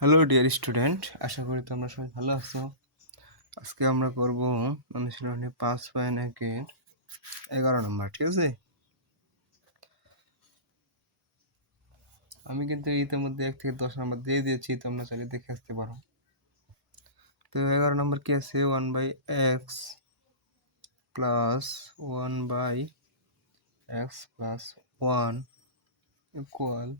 Hello dear student, আশা করি তোমরা সবাই ভালো আছো। আজকে আমরা করব অনুশীলনী 5.1-এর 11 নম্বর। ঠিক আছে, আমি কিন্তু ইতিমধ্যে 1 থেকে 10 নম্বর দিয়ে দিয়েছি, তোমরা চাইলে দেখে আসতে পারো। তো 11 নম্বর কি আছে? 1/x plus 1/x plus 1 equal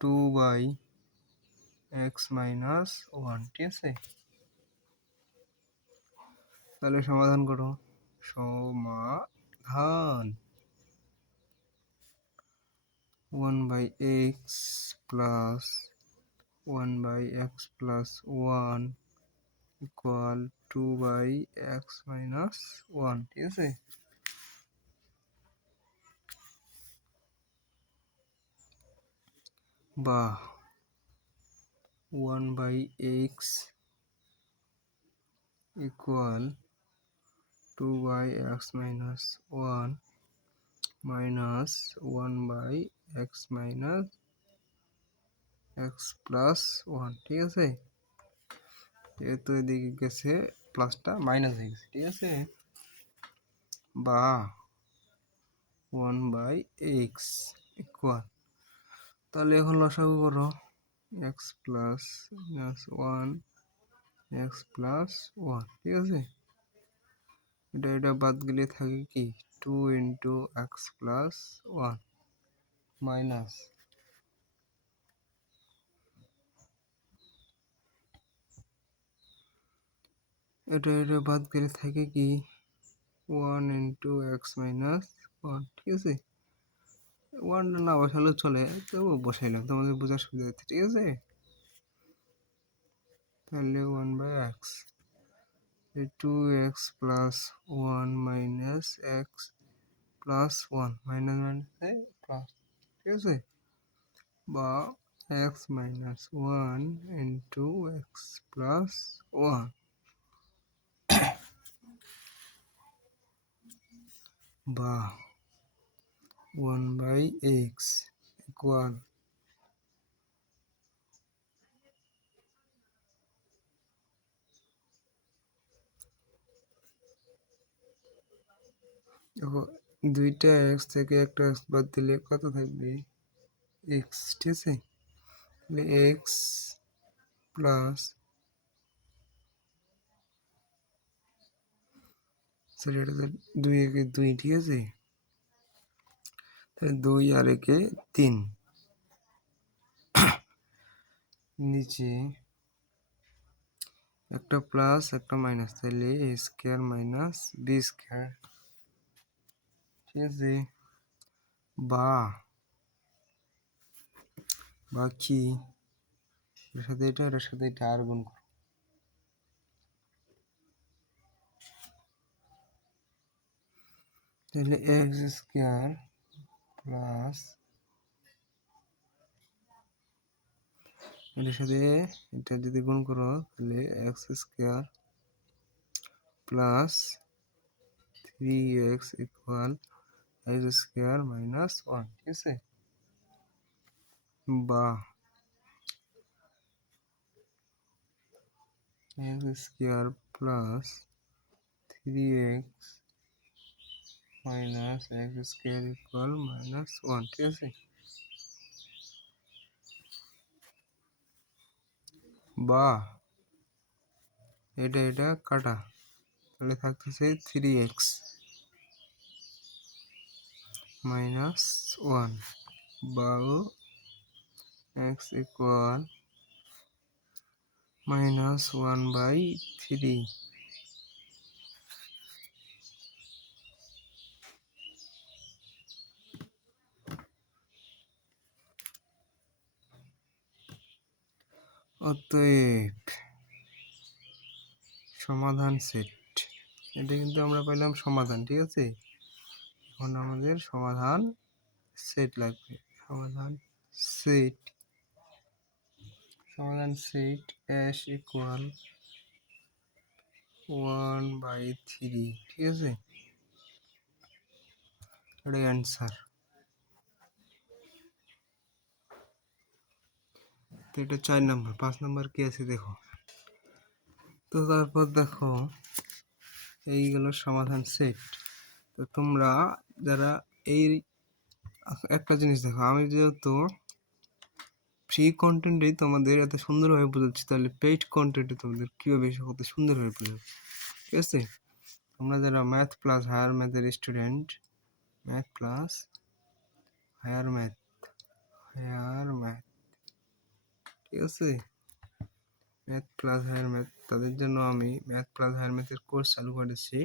2/x minus 1। ঠিক আছে, তাহলে সমাধান করো। সমাধান 1/x plus 1/x plus 1 equal 2/x minus 1। ঠিক আছে, বা 1/x equal 2/x minus 1 minus 1/x minus x plus 1। ঠিক আছে, যেহেতু এদিকে গেছে প্লাসটা মাইনাস হয়ে গেছে। ঠিক আছে, বা 1/x ইকুয়াল, তাহলে এখন লসাগু করো। x plus minus 1 x plus 1। ঠিক আছে, এটা বাদ গেলে থাকে কি 2 ইন্টু এক্স প্লাস 1 মাইনাস এটা বাদ গেলে থাকে কি 1 ইন্টু এক্স মাইনাস 1। ঠিক আছে, 1 না বসালেও চলে, তবু বসাইলাম তোমাদের বোঝার সুবিধার্থে। ঠিক আছে, তাহলে 1/x 2x plus 1 minus x plus 1 minus minus plus. ঠিক আছে, বা x minus 1 into x plus 1 বা 1/x ইকুয়াল দেখো, দুইটা এক্স থেকে একটা এক্স বাদ দিলে কত থাকবে? এক্স। ঠিক আছে, তাহলে এক্স প্লাস সরি এটা তো 2 একে 2। ঠিক আছে, তাহলে 2 আর একে 3, নিচে একটা প্লাস একটা মাইনাস, তাহলে এ স্কোয়ার মাইনাস বি স্কোয়ার। ঠিক আছে, বা কি এটার সাথে এটা আর গুণ করো, তাহলে এক্স স্কোয়ার প্লাস এটার সাথে এটা যদি গুণ করো তাহলে x square plus 3x equal x square minus 1। ঠিক আছে, বা x square plus 3x minus x square equal minus 1। ঠিক আছে, বা এটা কাটা, তাহলে থাকতেছে 3x মাইনাস 1 বা এক্স ইকুয়াল মাইনাস 1/3। অতএব সমাধান সেট, এটা কিন্তু আমরা পাইলাম সমাধান। ঠিক আছে, এখন আমাদের সমাধান সেট লাগবে। সমাধান সেট এস ইকুয়াল 1/3। ঠিক আছে, এটা অ্যান্সার। তো এটা 4 নাম্বার। 5 নাম্বার কি আছে দেখো। তো তারপর দেখো এইগুলো সমাধান সেট। তো তোমরা যারা এই একটা জিনিস দেখো, আমি যেহেতু ফ্রি কন্টেন্টেই তোমাদের এত সুন্দরভাবে বোঝাচ্ছি, তাহলে পেইড কন্টেন্টে তোমাদের কীভাবে কত সুন্দরভাবে বোঝাবে, ঠিক আছে? তোমরা যারা ম্যাথ প্লাস হায়ার ম্যাথের student, math plus higher math, ঠিক আছে? ম্যাথ প্লাস হায়ার ম্যাথ, তাদের জন্য আমি ম্যাথ প্লাস হায়ার ম্যাথের কোর্স চালু করেছি।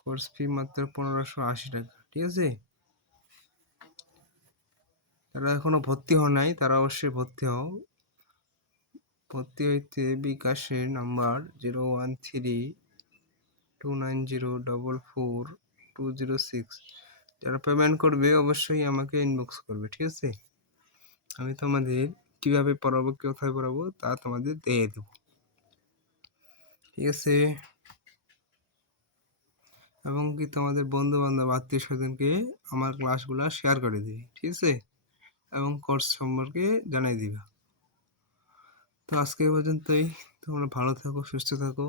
কোর্স ফি মাত্র 1580 টাকা, ঠিক আছে? যারা এখনো ভর্তি হও নাই তারা অবশ্যই ভর্তি হও। ভর্তি হইতে বিকাশের নাম্বার 013290444206। যারা পেমেন্ট করবে অবশ্যই আমাকে ইনবক্স করবে, ঠিক আছে? আমি তোমাদের কিভাবে পড়াবো, কোথায় পড়াবো তা তোমাদের দিয়ে দেবো, ঠিক আছে? এবং কি তোমাদের বন্ধু বান্ধব আত্মীয় স্বজনকে আমার ক্লাসগুলো শেয়ার করে দিবে, ঠিক আছে? এবং কোর্স সম্পর্কে জানিয়ে দিবে। তো আজকে পর্যন্তই। তোমরা ভালো থাকো, সুস্থ থাকো।